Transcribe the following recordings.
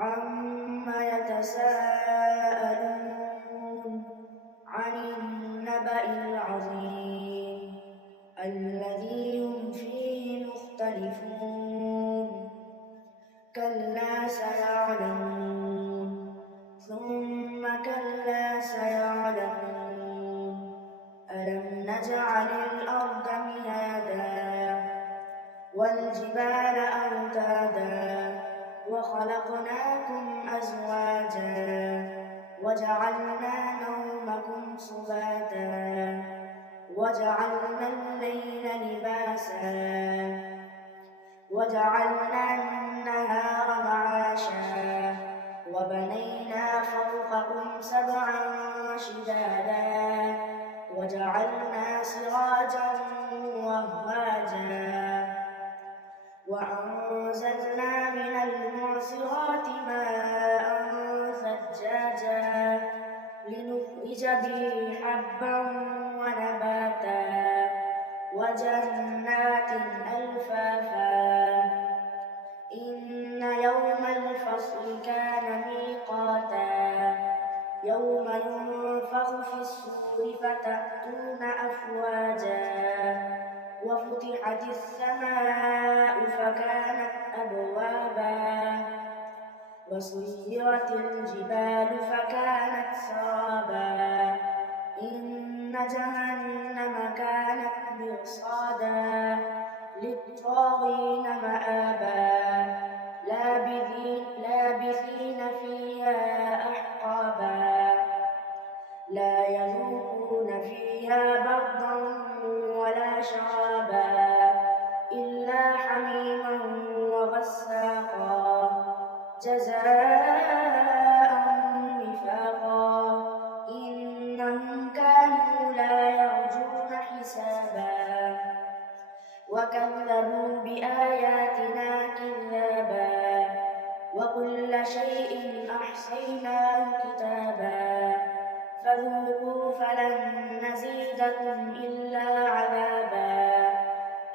عَمَّ يَتَسَاءَلُونَ عَنِ النَّبَإِ الْعَظِيمِ الَّذِي هُمْ فِيهِ مُخْتَلِفُونَ كَلَّا سَيَعْلَمُونَ ثُمَّ كَلَّا سَيَعْلَمُونَ أَلَمْ نَجْعَلِ الْأَرْضَ مِهَادًا وَالْجِبَالَ أَوْتَادًا وَخَلَقْنَاكُمْ أَزْوَاجًا وَجَعَلْنَا نَوْمَكُمْ سُبَاتًا وَجَعَلْنَا اللَّيْلَ لِبَاسًا وَجَعَلْنَا النَّهَارَ مَعَاشًا وَبَنَيْنَا فَوْقَكُمْ سَبْعًا شِدَادًا وَجَعَلْنَا سِرَاجًا وَهَّاجًا وَأَنزَلْنَا مِنَ الْمُعْصِرَاتِ مَاءً ثَجَّاجًا لِنُخْرِجَ بِهِ حَبًّا وَنَبَاتًا وَجَنَّاتٍ أَلْفَافًا إِنَّ يَوْمَ الْفَصْلِ كَانَ مِيقَاتًا يَوْمَ يُنفَخُ فِي الصُّورِ فَتَأْتُونَ أَفْوَاجًا وَفُتِحَتِ السَّمَاءُ فَكَانَتْ أَبْوَابًا وَسُيِّرَتِ الْجِبَالُ فَكَانَتْ سَرَابًا إِنَّ جَهَنَّمَ كَانَتْ مِرْصَادًا لِلطَّاغِينَ مَآبًا لَابِثِينَ فِيهَا أَحْقَابًا لَا يَذُوقُونَ فِيهَا بَرْدًا وَلَا شَرَابًا إِلَّا حَمِيمًا وَغَسَّاقًا جَزَاءً وِفَاقًا إِنَّهُمْ كَانُوا لَا يَرْجُونَ حِسَابًا وَكَذَّبُوا بِآيَاتِنَا كِذَّابًا وَكُلَّ شَيْءٍ أَحْصَيْنَاهُ كِتَابًا فَذُوقُوا فَلَن نَّزِيدَكُمْ إِلَّا عَذَابًا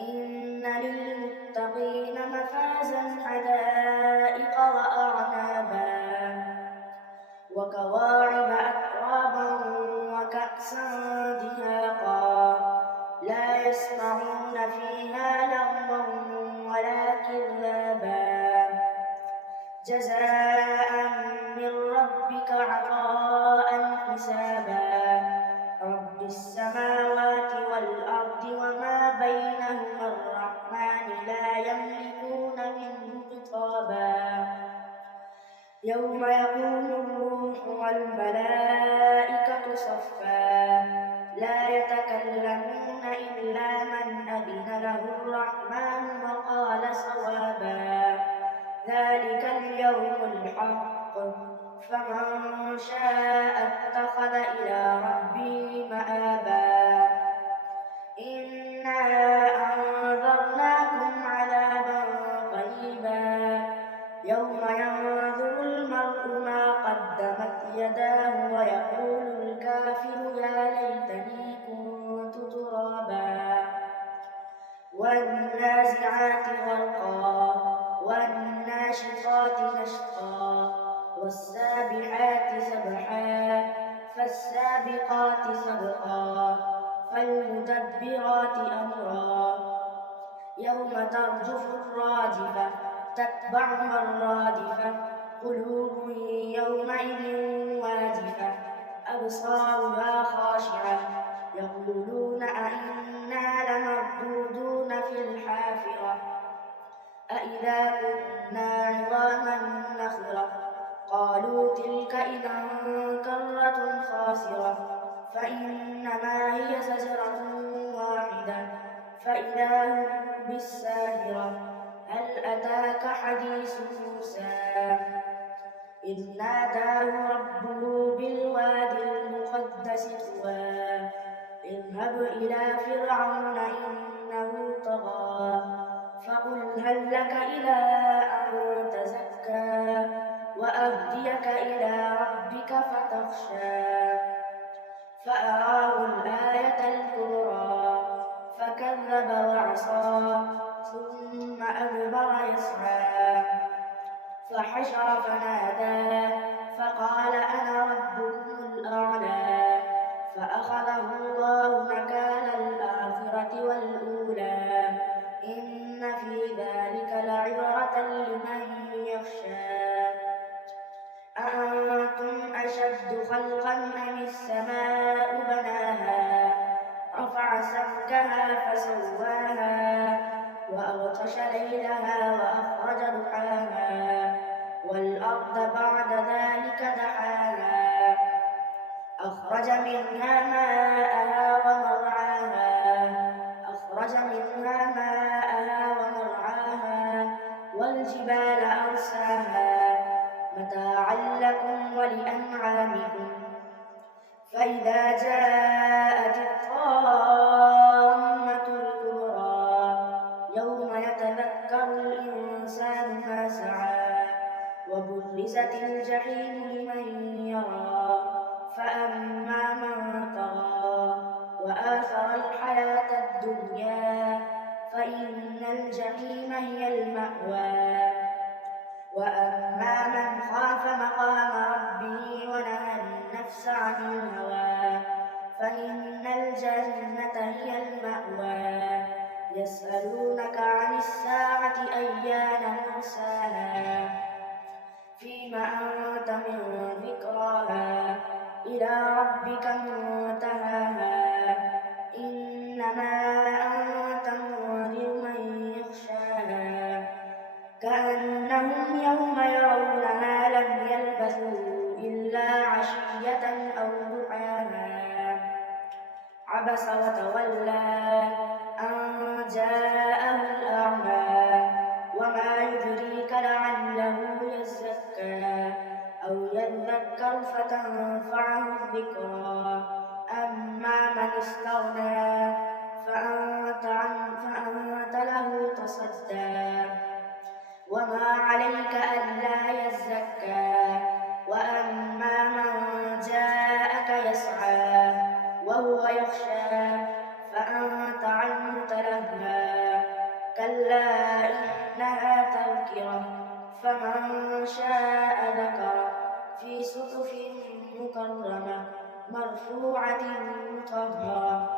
إِنَّ لِلْمُتَّقِينَ مَفَازًا حَدَائِقَ وَأَعْنَابًا وَكَوَاعِبَ أَتْرَابًا وَكَأْسًا دِهَاقًا لَا يَسْمَعُونَ فِيهَا لَغْوًا وَلَا كِذَّابًا جَزَاءً مِّن رَّبِّكَ عَطَاءً حِسَابًا رَّبِّ السَّمَاوَاتِ وَالْأَرْضِ وَمَا بَيْنَهُمَا الرَّحْمَٰنِ لَا يَمْلِكُونَ مِنْهُ خِطَابًا يَوْمَ يَقُومُ الرُّوحُ وَالْمَلَائِكَةُ صَفًّا لَا يَتَكَلَّمُونَ إِلَّا مَنْ أَذِنَ لَهُ الرَّحْمَٰنُ وَقَالَ صَوَابًا ذَلِكَ الْيَوْمُ الْحَقُّ فَمَن شَاءَ اتَّخَذَ إِلَىٰ رَبِّهِ مَآبًا إِنَّا أَنذَرْنَاكُمْ عَذَابًا قَرِيبًا يَوْمَ يَنظُرُ الْمَرْءُ مَا قَدَّمَتْ يَدَاهُ وَيَقُولُ الْكَافِرُ يَا لَيْتَنِي كُنتُ تُرَابًا وَالنَّازِعَاتِ غَرْقًا وَالنَّاشِطَاتِ نَشْطًا وَالسَّابِحَاتِ سَبْحًا فَالسَّابِقَاتِ سَبْقًا فَالْمُدَبِّرَاتِ أَمْرًا يَوْمَ تَرْجُفُ الرَّاجِفَةُ تَتْبَعُهَا الرَّادِفَةُ قُلُوبٌ يَوْمَئِذٍ وَاجِفَةٌ أَبْصَارُهَا خَاشِعَةٌ يَقُولُونَ أَإِنَّا لَمَرْدُودُونَ فِي الْحَافِرَةِ أَإِذَا كُنَّا عِظَامًا نَّخِرَةً قَالُوا تِلْكَ إِذًا كَرَّةٌ خَاسِرَةٌ فَإِنَّمَا هِيَ زَجْرَةٌ وَاحِدَةٌ فَإِذَا هُم بِالسَّاهِرَةِ هَلْ أَتَاكَ حَدِيثُ مُوسَىٰ إِذْ نَادَاهُ رَبُّهُ بِالْوَادِ الْمُقَدَّسِ طُوًى اذْهَبْ إِلَىٰ فِرْعَوْنَ إِنَّهُ طَغَىٰ فَقُلْ هَل لَّكَ إِلَىٰ أَن تَزَكَّىٰ وَأَهْدِيَكَ إِلَىٰ رَبِّكَ فَتَخْشَىٰ فَأَرَاهُ الْآيَةَ الْكُبْرَىٰ فَكَذَّبَ وَعَصَىٰ ثُمَّ أَدْبَرَ يَسْعَىٰ فحشر فنادى فقال أنا ربكم الأعلى فأخذه الله نكال الآخرة والأولى إن في ذلك لعبرة لمن يخشى أأنتم أشد خلقا أم السماء بناها رفع سمكها فسواها وأغطش ليلها وأخرج ضحاها والأرض بعد ذلك دحاها أخرج منها ماءها ومرعاها والجبال أرساها متاعا لكم ولأنعامكم فإذا جاءت الطامة الكبرى يوم يتذكر الإنسان ما سعى وبرزت الجحيم لمن يرى فأما من طغى وآثر الحياة الدنيا فإن الجحيم هي المأوى وأما من خاف مقام ربه ونهى النفس عن الهوى فإن الجنة هي المأوى يسألونك عن الساعة أيان مرساها فيما أنت من ذكراها إلى ربك منتهاها إنما أنت منذر من يخشاها كأنهم يوم يرونها لم يلبثوا إلا عشية أو ضحاها عبس وتولى أن جاءه الأعمى وما يدريك لعله يزكى أو يذكر فتنفعه الذكرى أما من استغنى فأنت له تصدى وما عليك ألا يزكى وأما من جاءك يسعى وهو يخشى فأنت عنه تلهى كلا إنها تذكرة فمن شاء ذكره في صحف مكرمة مرفوعة مطهرة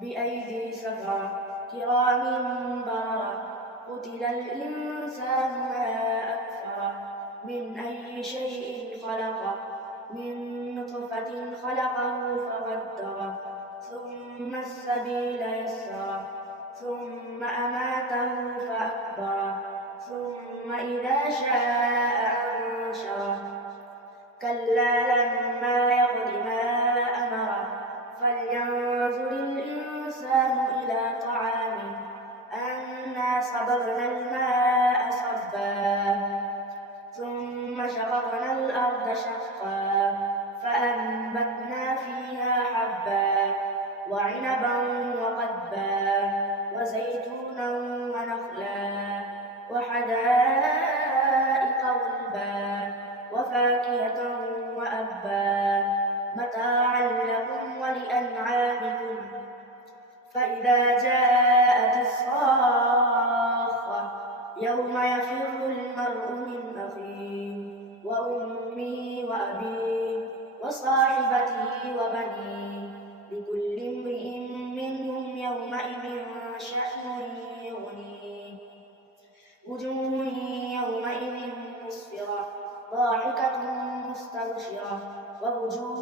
بأيدي سفرة كرام بررة قتل الإنسان ما أكفره من أي شيء خلقه من نطفة خلقه فقدره ثم السبيل يسره ثم أماته فأكبره ثم إذا شاء أنشره كلا لما يقض ما أمره فلينظر الإنسان إلى طعامه أنا صببنا الماء صبا ثم شققنا الأرض شقا فأنبتنا فيها حبا وعنبا وقضبا وزيتونا ونخلا وحدائق غلبا وفاكهة وأبا متاعا لكم ولأنعامكم فإذا جاءت الصاخة يوم يفر المرء من أخيه وأمه وأبيه وصاحبته وبنيه لكل امرئ منهم يومئذ شأن يغنيه وجوه يومئذ مسفرة ضاحكة مستبشرة ووجوه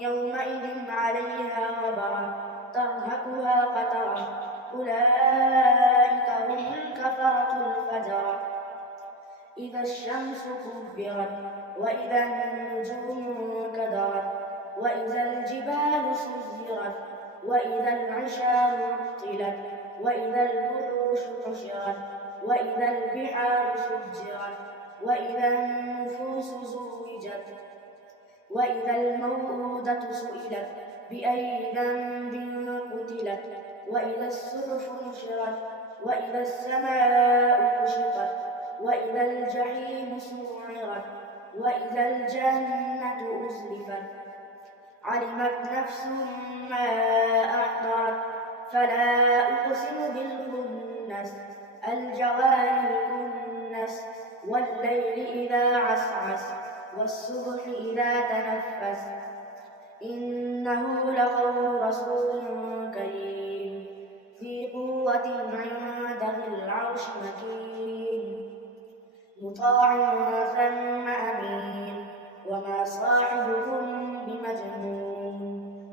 يومئذ عليها غبرة ترهقها قترة أولئك هم الكفرة الفجرة إذا الشمس كبرت وإذا النجوم كدرت وإذا الجبال سيرت وإذا العشار عطلت وإذا الوحوش حشرت وإذا البحار سجرت وإذا النفوس زوجت وإذا الموءودة سئلت بأي ذنب قتلت وإذا الصحف نشرت وإذا السماء كشطت وإذا الجحيم سعرت وإذا الجنة أزلفت علمت نفس ما أحضرت فلا أقسم بالخنس الجوار الكنس والليل إذا عسعس والصبح إذا تنفس إنه لقول رسول كريم ذي قوة عند ذي العرش مكين مطاع ثم أمين وما صاحبكم بمجنون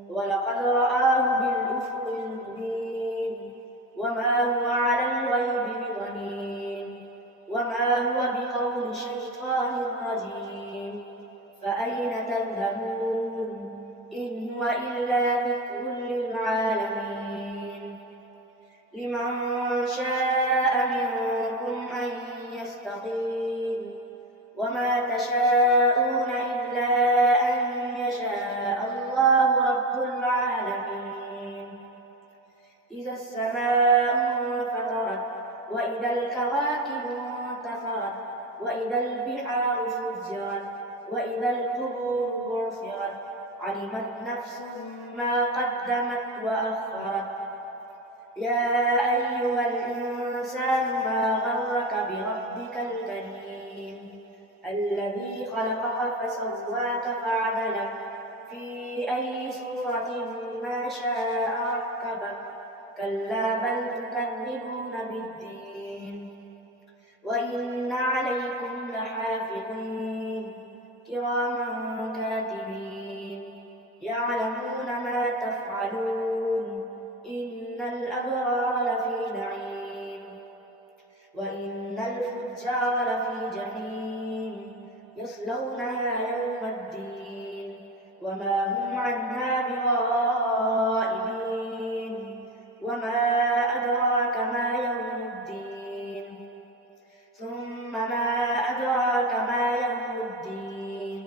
ولقد رآه بالأفق المبين وما هو على الغيب بضنين وما هو بقول شيطان رجيم فأين تذهبون إن هو إلا ذكر للعالمين لمن شاء منكم أن يستقيم وما تشاءون إلا أن يشاء الله رب العالمين إذا السماء انفطرت وإذا الكواكب انتثرت وإذا البحار فجرت وإذا القبور بعثرت علمت نفس ما قدمت وأخرت يا أيها الإنسان ما غرك بربك الكريم الذي خلقك فسواك فعدلك في أي صورة ما شاء ركبك كلا بل تكذبون بالدين وإن عليكم لحافظين كراما كاتبين يعلمون ما تفعلون إن الأبرار لفي نعيم وإن الفجار لفي جحيم يصلونها يوم الدين وما هم عنها بغائبين وما أدراك ما يوم الدين ثم ما أدراك ما يوم الدين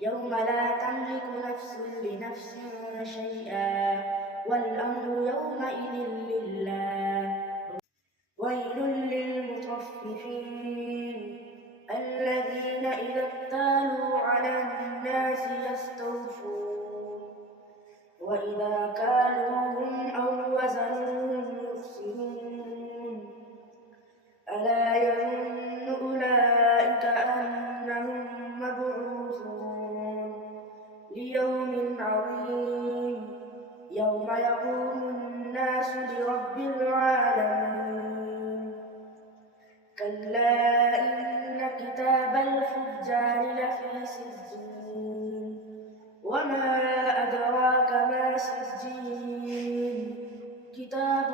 يوم لا تملك نفس لنفس شيئا والأمر يومئذ لله ويل للمطففين الذين إذا اكتالوا على الناس يستوفون وإذا كالوهم أو وزنوهم يخسرون ألا يظن أولئك أنهم مبعوثون ليوم عظيم يوم يقوم الناس لرب العالمين كلا إن كتاب الفجار لفي سجين وما أدراك ما سجين كتاب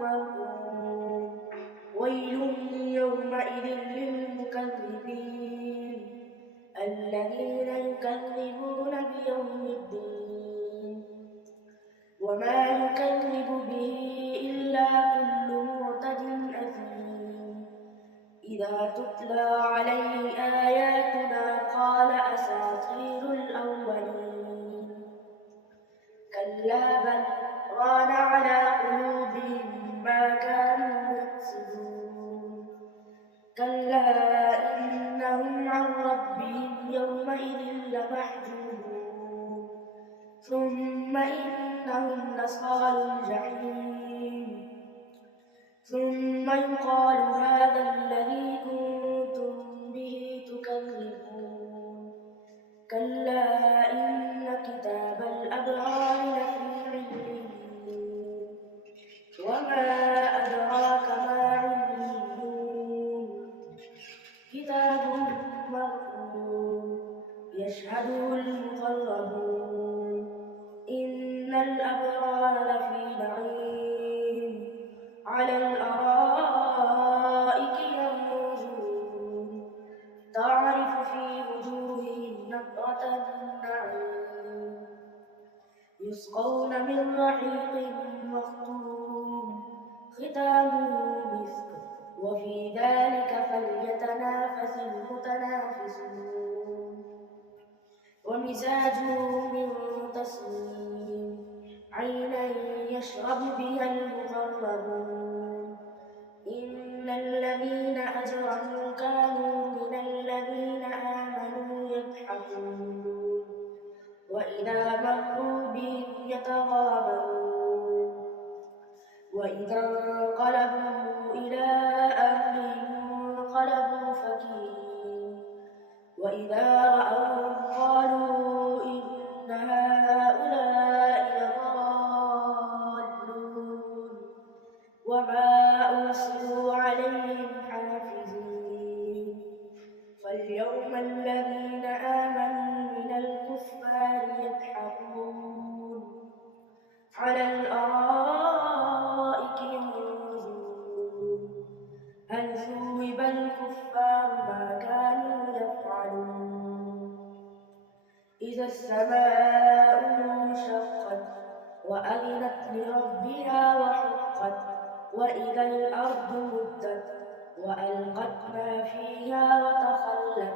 مرقوم ويل يومئذ للمكذبين الذين يكذبون بيوم الدين وما يكذب به إلا كل معتد أثيم إذا تتلى عليه آياتنا قال أساطير الأولين كلا بل ران على قلوبهم ما كانوا يكسبون كلا إنهم عن ربهم يومئذ لمحجوبون ثم إنهم لصال الجحيم ثم يقال هذا الذي كنتم به تكذبون كلا إن كتاب الأبرار لفي عليين وما أدراك ما عليون كتاب مرقوم يشهده المقربون إن الأبرار لفي نعيم على الأرائك ينظرون تعرف في وجوههم نضرة النعيم يسقون من رحيق مختوم ختامه مسك وفي ذلك فليتنافس المتنافسون ومزاجه من تسنيم عينا يشرب بها المقربون إن الذين أجرموا كانوا من الذين آمنوا يضحكون وإذا مروا بهم يتغامرون وإذا انقلبوا إلى أهلهم انقلبوا فكهين وإذا رأوهم قالوا إن هؤلاء لضالون وما أرسلوا عليهم حافظين فاليوم الذين آمنوا من الكفار يضحكون على الأرائك ينظرون هل ثوب الكفار ما كانوا يفعلون إذا السماء انشقت وأذنت لربها وحقت وإذا الأرض مدت وألقت ما فيها وتخلت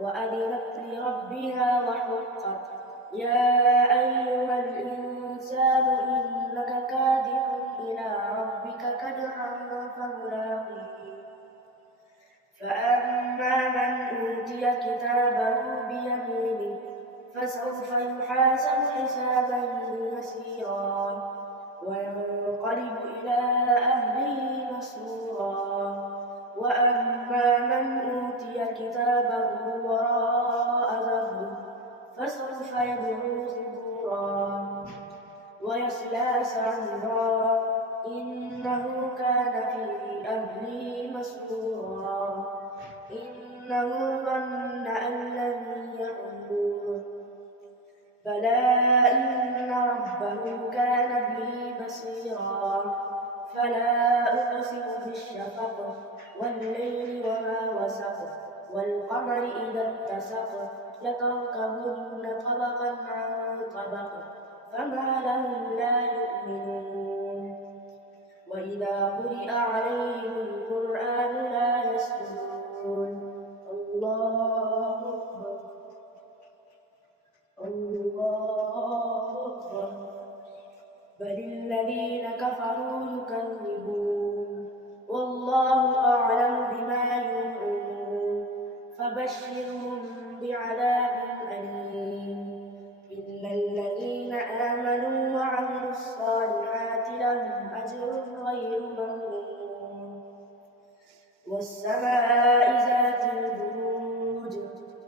وأذنت لربها وحقت يا أيها الإنسان إنك كادح إلى ربك كدحا فملاقيه فأما من أوتي كتابه بيمينه فسوف يحاسب حسابا يسيرا وينقلب إلى أهله مسرورا وأما من أوتي كتابه وراء ظهره فسوف يدعو ثبورا ويصلى سعيرا إنه كان في أهله مسرورا إنه ظن أن لن يحور بلى إن ربه كان به بصيرا فلا أقسم بالشفق والليل وما وسق والقمر إذا اتسق لتركبن طبقا عن طبق فما لهم لا يؤمنون وإذا قرئ عليهم القرآن لا يسجدون الله أكبر الله أكبر بل الذين كفروا يكذبون والله أعلم بما يوعون فبشرهم بعذاب أليم إلا الذين آمنوا وعملوا الصالحات لهم أجر غير ممنون والسماء ذات البروج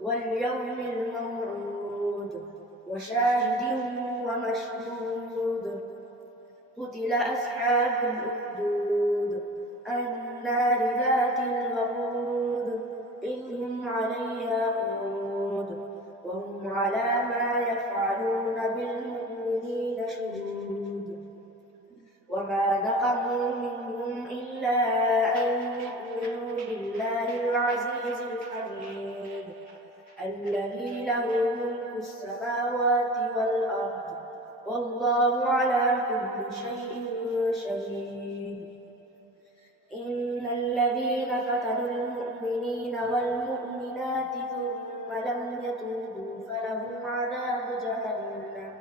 واليوم الموعود وشاهد ومشهود قتل أصحاب الأخدود النار ذات الوقود إذ هم عليها قعود وهم على ما يفعلون بالمؤمنين شهود وما نقموا منهم إلا أن يؤمنوا بالله العزيز الحميد الذي له ملك السماوات والأرض والله على كل شيء شهيد إن الذين فتنوا المؤمنين والمؤمنات ثم لم يتوبوا فلهم عذاب جهنم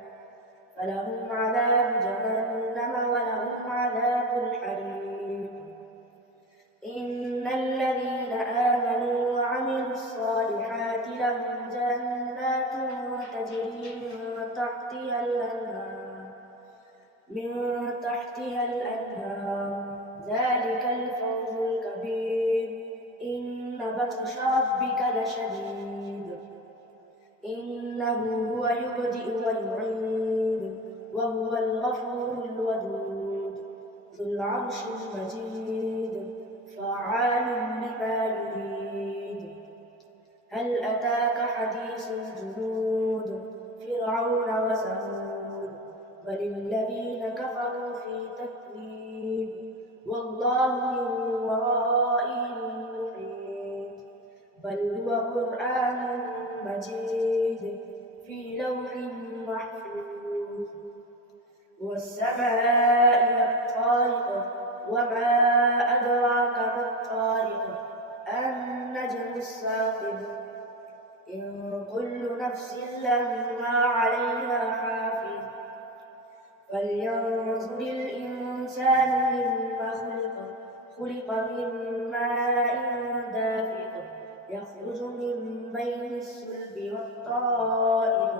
ولهم عذاب الحريق إن الذين آمنوا وعملوا الصالحات لهم جنات تجري من تحتها الأنهار ذلك الفوز الكبير إن بطش ربك لشديد إنه هو يبدئ ويعيد وهو الغفور الودود ذو العرش المجيد فعال لما يريد هل أتاك حديث الجنود فرعون وثمود بل الذين كفروا في تكذيب والله من ورائهم محيط بل هو قرآن مجيد في لوح محفوظ والسماء والطارق وما أدراك ما الطارق النجم الثاقب إن كل نفس لما عليها حافظ فلينظر الإنسان مما خلق من ماء دافق يخرج من بين الصلب والترائب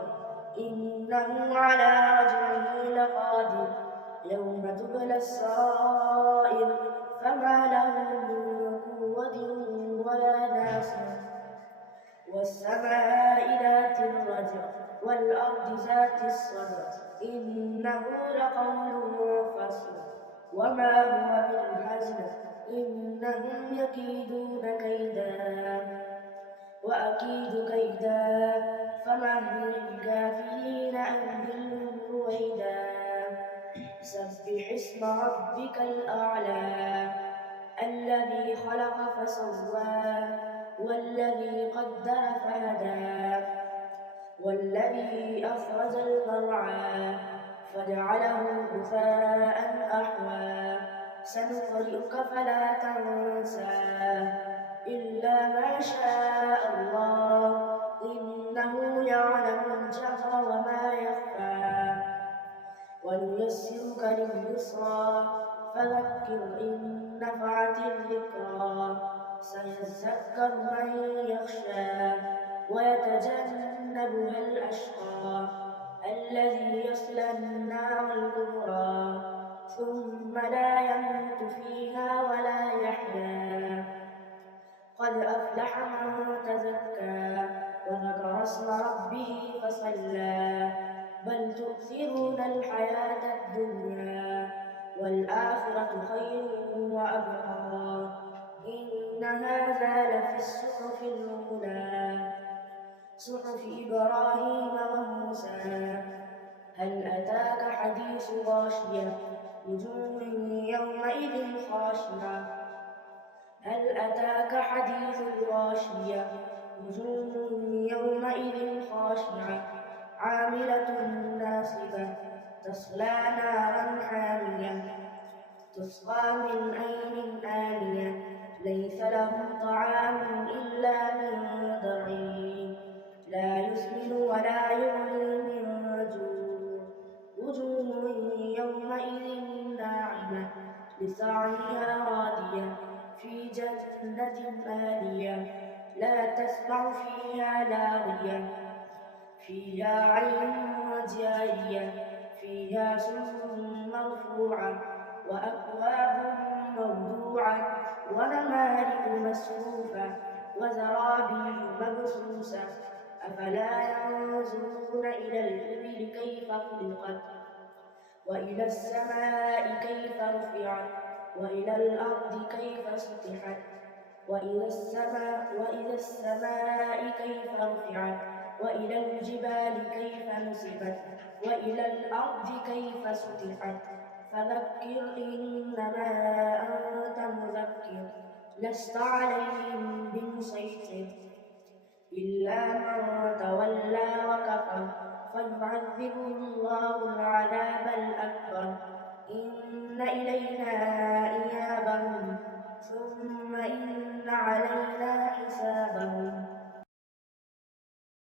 إنه على رجعه لقادر يوم تبلى السرائر فما له من قوة ولا ناصر والسماء ذات الرجع والأرض ذات الصدع إنه لقول فصل وما هو بالهزل إنهم يكيدون كيدا وأكيد كيدا فمهل الكافرين أمهلهم رويدا سبح اسم ربك الأعلى الذي خلق فسوى والذي قدر فهدى والذي أخرج المرعى فجعله غثاء أحوى سنقرئك فلا تنسى إلا ما شاء الله إنه يعلم الجهر وما يخفى ونيسرك لليسرى فذكر إن نفعت الذكرى سيذكر من يخشى ويتجنبها الأشقى الذي يصلى النار الكبرى ثم لا يموت فيها ولا يحيا قد أفلح من تزكى وذكر اسم ربه فصلى بل تؤثرون الحياة الدنيا والآخرة خير وأبقى إن هذا لفي الصحف الأولى صحف إبراهيم وموسى هل أتاك حديث غاشية وجوه يومئذ خاشعة هل أتاك حديث الغاشية وجوه يومئذ خاشعة عاملة ناصبة تصلى نارا حامية تسقى من عين آنية ليس لهم طعام إلا من ضريع لا يسمن ولا يغني من جوع وجوه يومئذ ناعمة لسعيها راضية في جنة عالية لا تسمع فيها لاغية فيها عين جارية فيها سرر مرفوعة وأكواب موضوعة ونمارق مسفوفة وزرابي مبثوثة أفلا ينظرون إلى الإبل كيف خلقت وإلى السماء كيف رفعت وإلى الأرض كيف سطحت وإلى السماء كيف رفعت وإلى الجبال كيف نصبت وإلى الأرض كيف سطحت فذكر إنما أنت مذكر لست عليهم بمسيطر إلا من تولى وكفر فيعذبه الله العذاب الأكبر إن إلينا إيابهم ثم إن